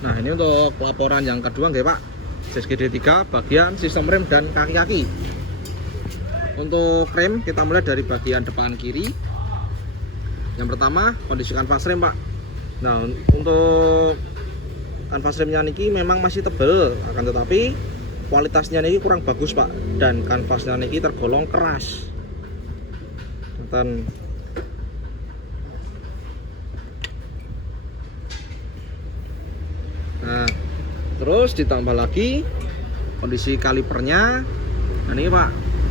Nah, ini untuk laporan yang kedua nggih Pak. CSGD3 bagian sistem rem dan kaki-kaki. Untuk rem kita mulai dari bagian depan kiri. Yang pertama kondisi kanvas rem Pak. Nah, untuk kanvas remnya niki memang masih tebel, akan tetapi kualitasnya niki kurang bagus Pak, dan kanvasnya niki tergolong keras. Dan nah, terus ditambah lagi kondisi kalipernya. Nah ini Pak,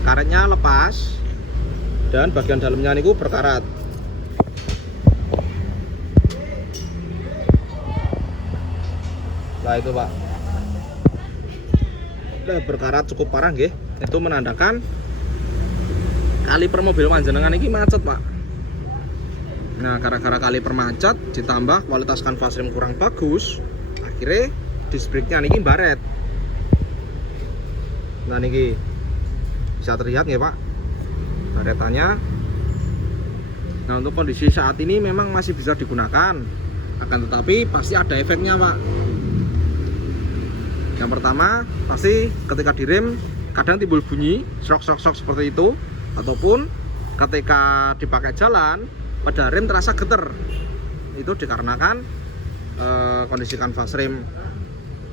karetnya lepas dan bagian dalamnya niku berkarat. Nah itu Pak, nah, berkarat cukup parah nggih. Itu menandakan kaliper mobil panjenengan ini macet Pak. Nah gara-gara kaliper macet ditambah kualitas kanvas rem kurang bagus, akhirnya disc brake-nya niki baret. Nah niki bisa terlihat ya Pak baretannya. Nah untuk kondisi saat ini memang masih bisa digunakan, akan tetapi pasti ada efeknya Pak. Yang pertama pasti ketika direm kadang timbul bunyi srok-srok seperti itu, ataupun ketika dipakai jalan pada rem terasa getar. Itu dikarenakan kondisi kanvas rem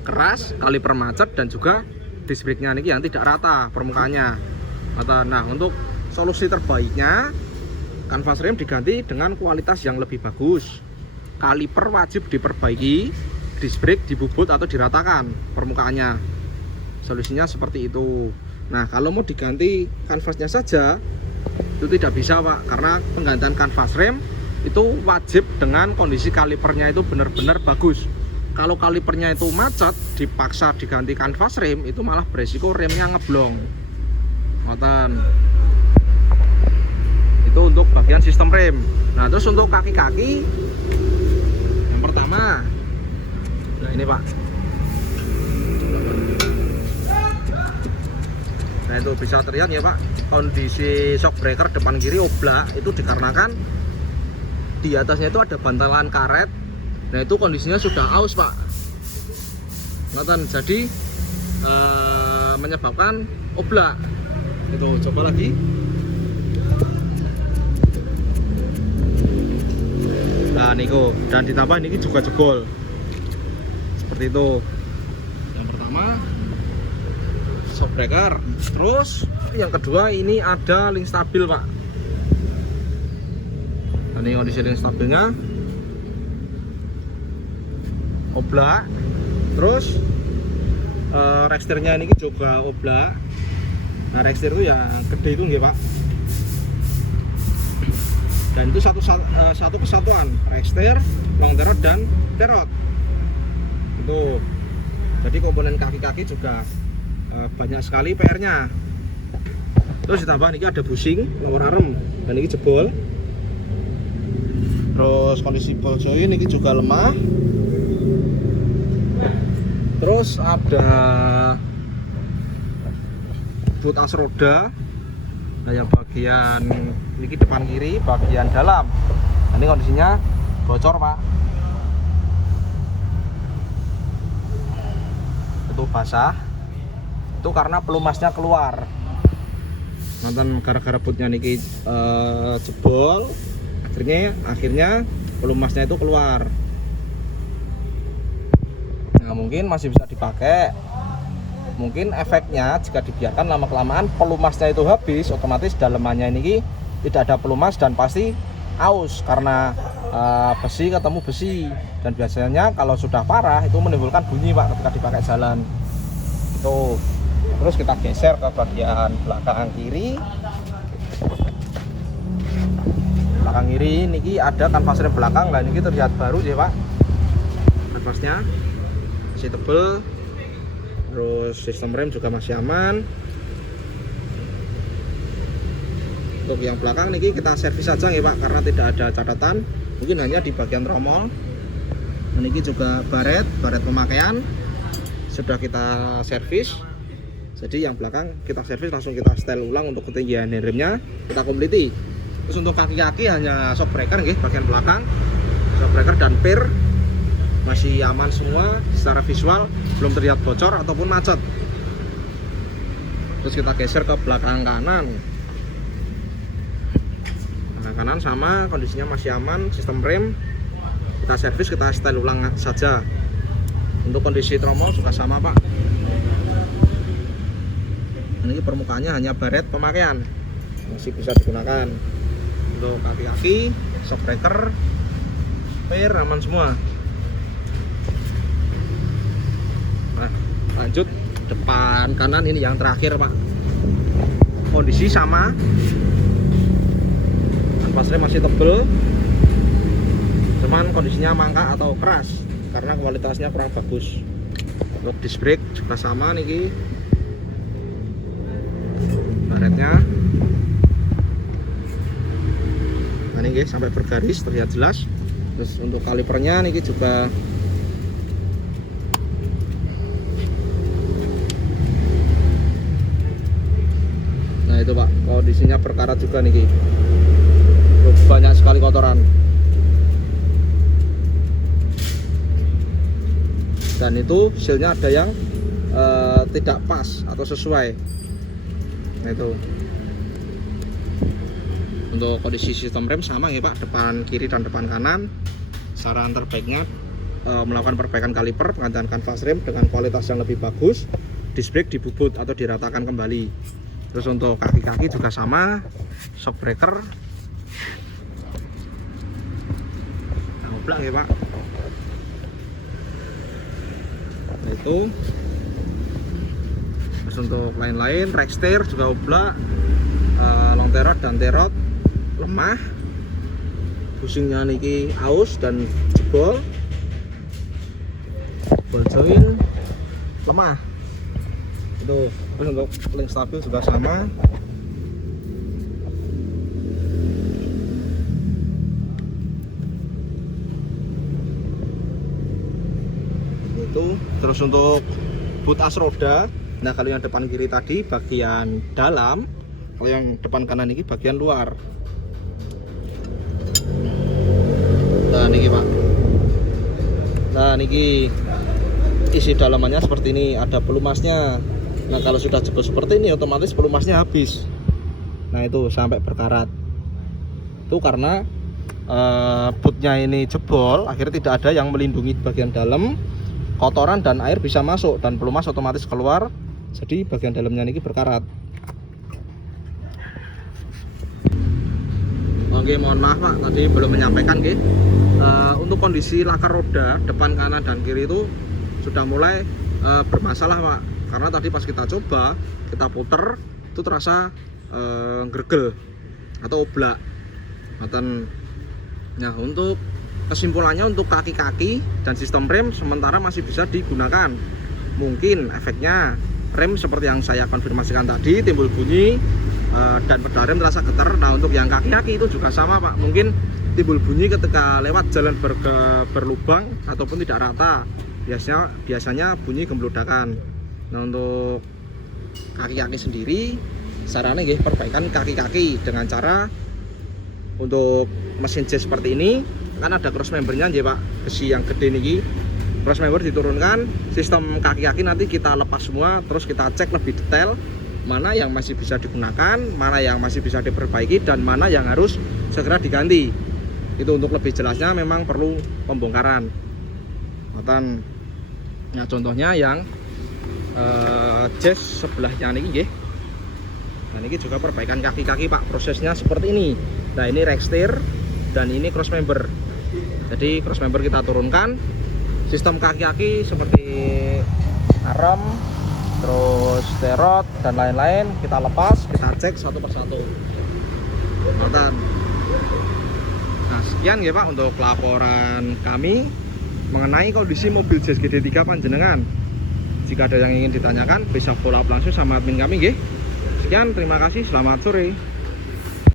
keras, kaliper macet, dan juga disc brake-nya ini yang tidak rata permukaannya. Nah untuk solusi terbaiknya kanvas rem diganti dengan kualitas yang lebih bagus. Kaliper wajib diperbaiki, disc brake dibubut atau diratakan permukaannya. Solusinya seperti itu. Nah kalau mau diganti kanvasnya saja itu tidak bisa Pak, karena penggantian kanvas rem itu wajib dengan kondisi kalipernya itu benar-benar bagus. Kalau kalipernya itu macet dipaksa diganti kanvas rem, itu malah beresiko remnya ngeblong. Ngoten. Itu untuk bagian sistem rem. Nah terus untuk kaki-kaki, yang pertama, nah ini Pak, nah itu bisa terlihat ya Pak, kondisi shock breaker depan kiri oblak. Itu dikarenakan di atasnya itu ada bantalan karet. Nah itu kondisinya sudah aus Pak. Ngoten, jadi menyebabkan oblak. Itu coba lagi. Nah niku, dan ditambah ini juga jebol seperti itu. Yang pertama shock breaker. Terus yang kedua ini ada link stabil Pak. Nah, ini kondisi link stabilnya oblak. Terus rekstirnya ini juga oblak. Nah rekstir itu yang gede itu nggih Pak, dan itu satu kesatuan rekstir, long terot, dan terot itu. Jadi komponen kaki-kaki juga banyak sekali PR-nya. Terus ditambah ini ada bushing lower arm dan ini jebol. Terus kondisi ball joint ini juga lemah. Terus ada boot as roda. Nah yang bagian ini depan kiri bagian dalam, nah, ini kondisinya bocor Pak. Itu basah, itu karena pelumasnya keluar. Nonton gara-gara bootnya niki jebol, akhirnya pelumasnya itu keluar. Nah mungkin masih bisa dipakai. Mungkin efeknya jika dibiarkan lama-kelamaan pelumasnya itu habis, otomatis dalemannya ini tidak ada pelumas dan pasti aus karena besi ketemu besi. Dan biasanya kalau sudah parah itu menimbulkan bunyi Pak ketika dipakai jalan. Itu. Terus kita geser ke bagian belakang kiri. Belakang kiri niki ada kanvas rem belakang. Nah ini terlihat baru ya Pak. Kanvasnya masih tebel. Terus sistem rem juga masih aman. Untuk yang belakang niki kita servis saja ya Pak, karena tidak ada catatan, mungkin hanya di bagian tromol. Niki juga baret pemakaian sudah kita servis. Jadi yang belakang kita servis langsung kita setel ulang untuk ketinggian remnya kita kompliti. Terus untuk kaki-kaki hanya shock breaker nggih, bagian belakang shock breaker dan pir masih masih aman semua secara visual, belum terlihat bocor ataupun macet. Terus kita geser ke belakang kanan. Belakang kanan sama, kondisinya masih aman, sistem rem kita servis, kita setel ulang saja. Untuk kondisi tromol juga sama Pak. Ini permukaannya hanya baret pemakaian, masih bisa digunakan. Untuk kaki-kaki, shock breaker, per aman semua. Nah, lanjut depan kanan ini yang terakhir Pak. Kondisi sama, kanvas rem masih tebel, cuman kondisinya mangkak atau keras karena kualitasnya kurang bagus. Untuk disc brake juga sama nih, baretnya. Nah ini sampai bergaris terlihat jelas. Terus untuk kalipernya nih juga nah itu Pak, kondisinya berkarat juga nih, banyak sekali kotoran. Dan itu sealnya ada yang tidak pas atau sesuai. Nah itu untuk kondisi sistem rem sama ya Pak, depan kiri dan depan kanan. Saran terbaiknya melakukan perbaikan kaliper, penggantian kanvas rem dengan kualitas yang lebih bagus, disc brake dibubut atau diratakan kembali. Terus untuk kaki-kaki juga sama, shock breaker oblak ya Pak. Nah itu. Terus untuk lain-lain, rack steer juga oblak, long terot dan terot lemah, busingnya niki aus dan jebol, ball joint lemah. Itu. Terus untuk link stabil juga sama. Terus untuk boot as roda, nah kalau yang depan kiri tadi bagian dalam, kalau yang depan kanan ini bagian luar. Nah niki Pak, nah niki isi dalamannya seperti ini, ada pelumasnya. Nah kalau sudah jebol seperti ini otomatis pelumasnya habis. Nah itu sampai berkarat. Itu karena bootnya ini jebol, akhirnya tidak ada yang melindungi bagian dalam. Kotoran dan air bisa masuk dan pelumas otomatis keluar, jadi bagian dalamnya ini berkarat. Oke, mohon maaf Pak, tadi belum menyampaikan untuk kondisi lakar roda depan kanan dan kiri itu sudah mulai bermasalah Pak, karena tadi pas kita coba, kita puter itu terasa gergel atau oblak. Nah untuk kesimpulannya, untuk kaki-kaki dan sistem rem sementara masih bisa digunakan. Mungkin efeknya rem seperti yang saya konfirmasikan tadi, timbul bunyi dan pedal rem terasa getar. Nah untuk yang kaki-kaki itu juga sama Pak, mungkin timbul bunyi ketika lewat jalan berlubang ataupun tidak rata, biasanya bunyi gemblodakan. Nah untuk kaki-kaki sendiri sarannya perbaikan kaki-kaki dengan cara untuk mesin jazz seperti ini. Kan ada cross membernya ya Pak, besi yang gede nih, cross member diturunkan, sistem kaki-kaki nanti kita lepas semua, terus kita cek lebih detail mana yang masih bisa digunakan, mana yang masih bisa diperbaiki, dan mana yang harus segera diganti. Itu untuk lebih jelasnya memang perlu pembongkaran. Nah contohnya yang jazz sebelahnya nih, nah ini juga perbaikan kaki-kaki Pak, prosesnya seperti ini. Nah ini rack steer dan ini cross member. Jadi cross member kita turunkan, sistem kaki-kaki seperti arem, terus terot dan lain-lain kita lepas, kita cek satu persatu. Nah sekian ya Pak untuk laporan kami mengenai kondisi mobil Jazz GD3 panjenengan. Jika ada yang ingin ditanyakan bisa follow up langsung sama admin kami. Sekian, terima kasih, selamat sore.